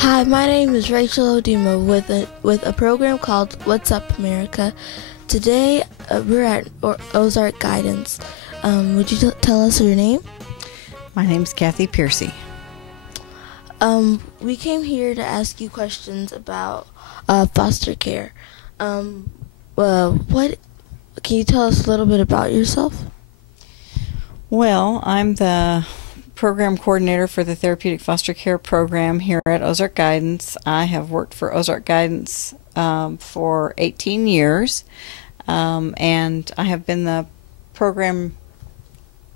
Hi, my name is Rachel Odima with a program called What's Up America. Today we're at Ozark Guidance. Would you tell us your name? My name's Kathy Piercy. We came here to ask you questions about foster care. What can you tell us a little bit about yourself? Well, I'm the program coordinator for the Therapeutic Foster Care program here at Ozark Guidance. I have worked for Ozark Guidance for 18 years, and I have been the program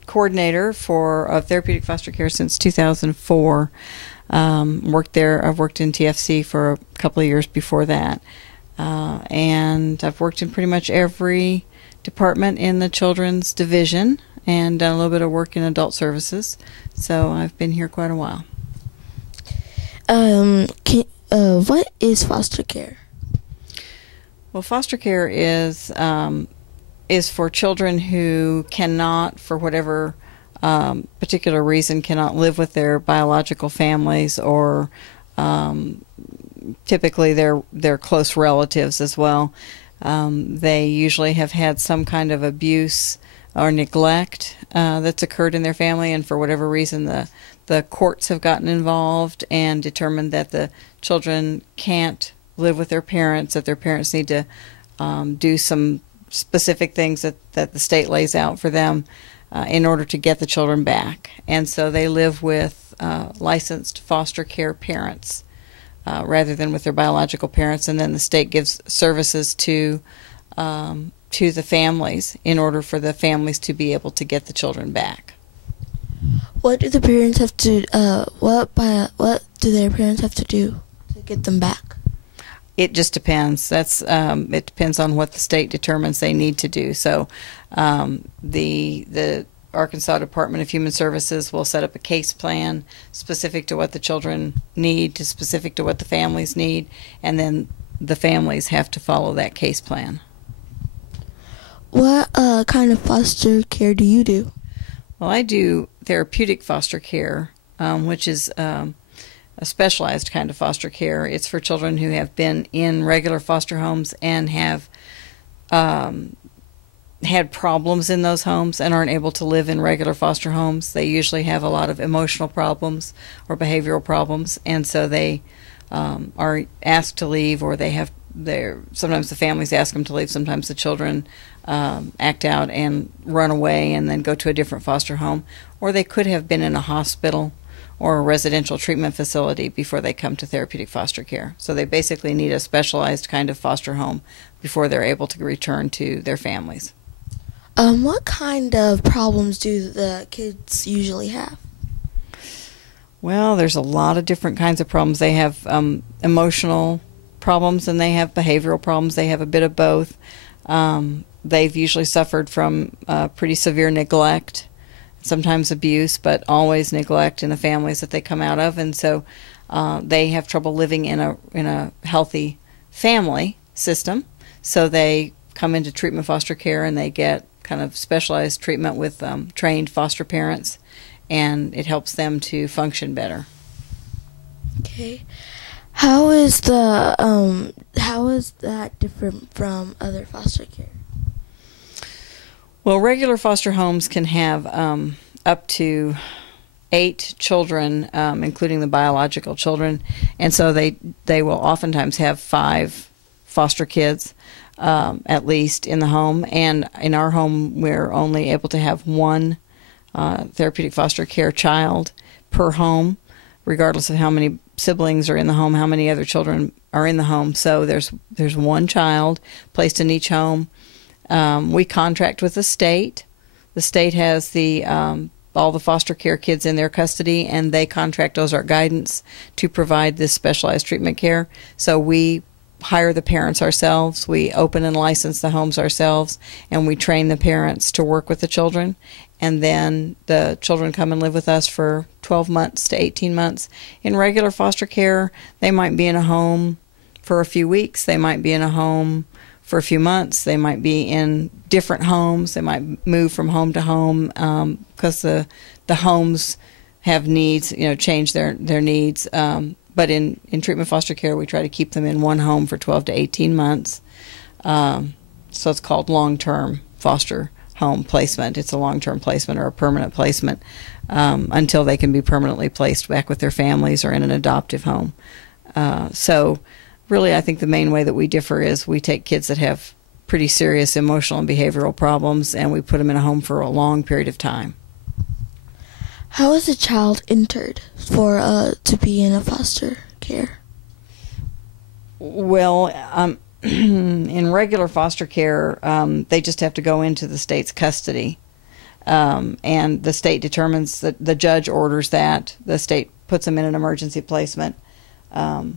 coordinator for Therapeutic Foster Care since 2004. Worked there. I've worked in TFC for a couple of years before that, and I've worked in pretty much every department in the children's division and done a little bit of work in adult services. So I've been here quite a while. What is foster care? Well, foster care is for children who cannot, for whatever particular reason, cannot live with their biological families, or typically their close relatives as well. They usually have had some kind of abuse or neglect that's occurred in their family, and for whatever reason the courts have gotten involved and determined that the children can't live with their parents, that their parents need to do some specific things that the state lays out for them in order to get the children back. And so they live with licensed foster care parents rather than with their biological parents, and then the state gives services to the families in order for the families to be able to get the children back. What do the parents have to? What do their parents have to do to get them back? It just depends. It depends on what the state determines they need to do. So, the Arkansas Department of Human Services will set up a case plan specific to what the children need, specific to what the families need, and then the families have to follow that case plan. What kind of foster care do you do? Well, I do therapeutic foster care, which is a specialized kind of foster care. It's for children who have been in regular foster homes and have had problems in those homes and aren't able to live in regular foster homes. They usually have a lot of emotional problems or behavioral problems, and so they are asked to leave, or sometimes the families ask them to leave. Sometimes the children act out and run away and then go to a different foster home, or they could have been in a hospital or a residential treatment facility before they come to therapeutic foster care. So they basically need a specialized kind of foster home before they're able to return to their families. What kind of problems do the kids usually have? Well, there's a lot of different kinds of problems. They have emotional problems and they have behavioral problems. They have a bit of both. They've usually suffered from pretty severe neglect, sometimes abuse, but always neglect in the families that they come out of, and so they have trouble living in a healthy family system. So they come into treatment foster care and they get kind of specialized treatment with trained foster parents, and it helps them to function better. Okay. How is that different from other foster care? Well, regular foster homes can have up to 8 children, including the biological children, and so they will oftentimes have 5 foster kids at least in the home. And in our home, we're only able to have 1 therapeutic foster care child per home, regardless of how many siblings are in the home, how many other children are in the home. So there's 1 child placed in each home. We contract with the state. The state has all the foster care kids in their custody, and they contract Ozark Guidance to provide this specialized treatment care. So we hire the parents ourselves, we open and license the homes ourselves, and we train the parents to work with the children. And then the children come and live with us for 12 months to 18 months. In regular foster care, they might be in a home for a few weeks. They might be in a home for a few months. They might be in different homes. They might move from home to home because the homes have needs, change their needs. but in treatment foster care, we try to keep them in one home for 12 to 18 months. So it's called long-term foster home placement. It's a long-term placement or a permanent placement until they can be permanently placed back with their families or in an adoptive home. So really, I think the main way that we differ is we take kids that have pretty serious emotional and behavioral problems, and we put them in a home for a long period of time. How is a child entered for to be in a foster care? Well, in regular foster care, they just have to go into the state's custody, and the state determines that the judge orders that. The state puts them in an emergency placement, and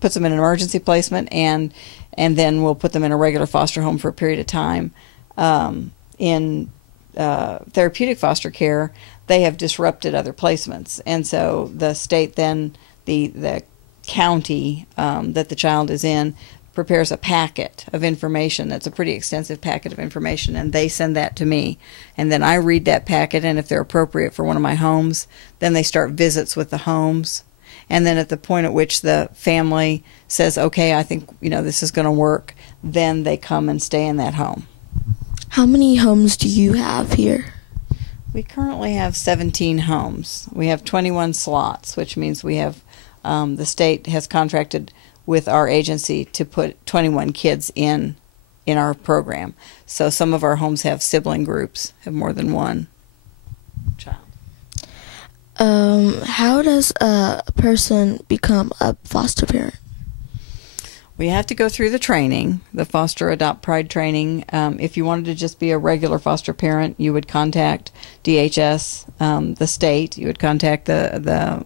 puts them in an emergency placement, and then we'll put them in a regular foster home for a period of time. In therapeutic foster care, they have disrupted other placements, and so the state then, the county that the child is in, prepares a packet of information that's a pretty extensive packet of information, and they send that to me, and then I read that packet, and if they're appropriate for one of my homes, then they start visits with the homes. And then at the point at which the family says, okay, I think this is going to work, then they come and stay in that home. How many homes do you have here? We currently have 17 homes. We have 21 slots, which means we have the state has contracted with our agency to put 21 kids in our program. So some of our homes have sibling groups, have more than one child. How does a person become a foster parent? We have to go through the training, the Foster Adopt Pride training. If you wanted to just be a regular foster parent, you would contact DHS, the state. You would contact the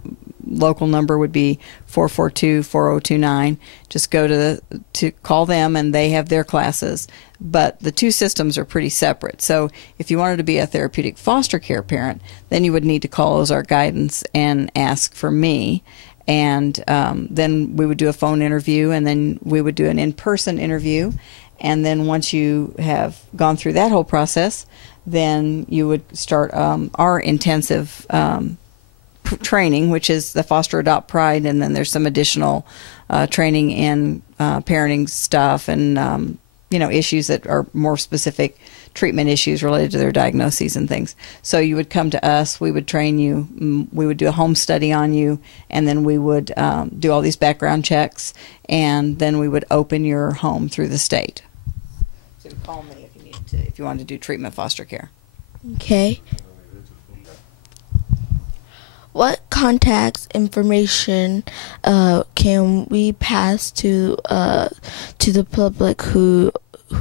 local number would be 442-4029. Just go to call them, and they have their classes. But the two systems are pretty separate. So if you wanted to be a therapeutic foster care parent, then you would need to call Ozark Guidance and ask for me. And then we would do a phone interview, and then we would do an in-person interview. And then once you have gone through that whole process, then you would start our intensive training, which is the Foster Adopt Pride, and then there's some additional training in parenting stuff and issues that are more specific treatment issues related to their diagnoses and things. So you would come to us, we would train you, we would do a home study on you, and then we would do all these background checks, and then we would open your home through the state. So call me if you needed to, if you wanted to do treatment foster care. Okay. What contact information can we pass to the public who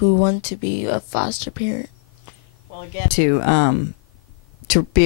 want to be a foster parent? Well, again, to be a